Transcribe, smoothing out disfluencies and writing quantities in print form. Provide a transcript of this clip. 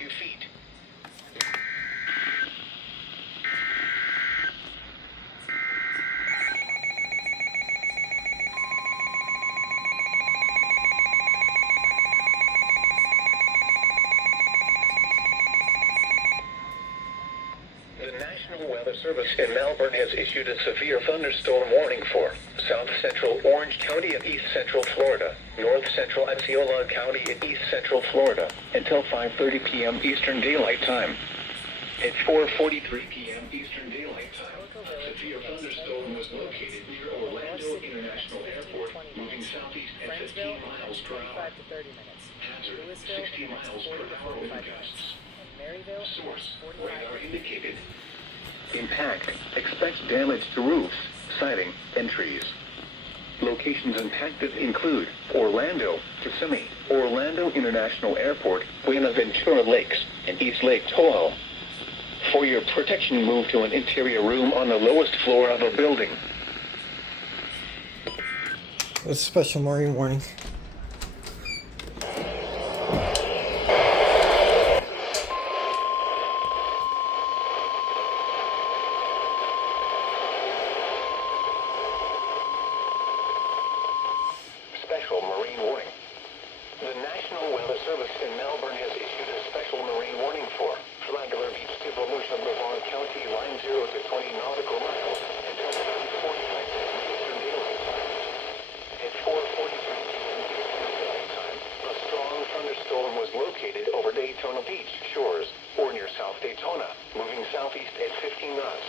2 feet. The National Weather Service in Melbourne has issued a severe thunderstorm warning for South Central Orange County and East Central Florida, North Central Osceola County and East Central Florida, until 5:30 p.m. Eastern Daylight Time. At 4:43 p.m. Eastern Daylight Time, a severe thunderstorm was located near Orlando International Airport, moving southeast at 15 miles per hour. Hazard, 60 miles per hour wind gusts. Source, radar indicated. Impact, expect damage to roofs, siding, and trees. Locations impacted include Orlando, Kissimmee, Orlando International Airport, Buenaventura Lakes, and East Lake Tahoe. For your protection, move to an interior room on the lowest floor of a building. It's a special marine warning. Special marine warning. The National Weather Service in Melbourne has issued a special marine warning for Flagler Beach to Volusia, Brevard County, line 0 to 20 nautical miles, until 45 Eastern Daylight Time. At 4:43 p.m. Eastern Daylight Time, a strong thunderstorm was located over Daytona Beach shores, or near South Daytona, moving southeast at 15 knots.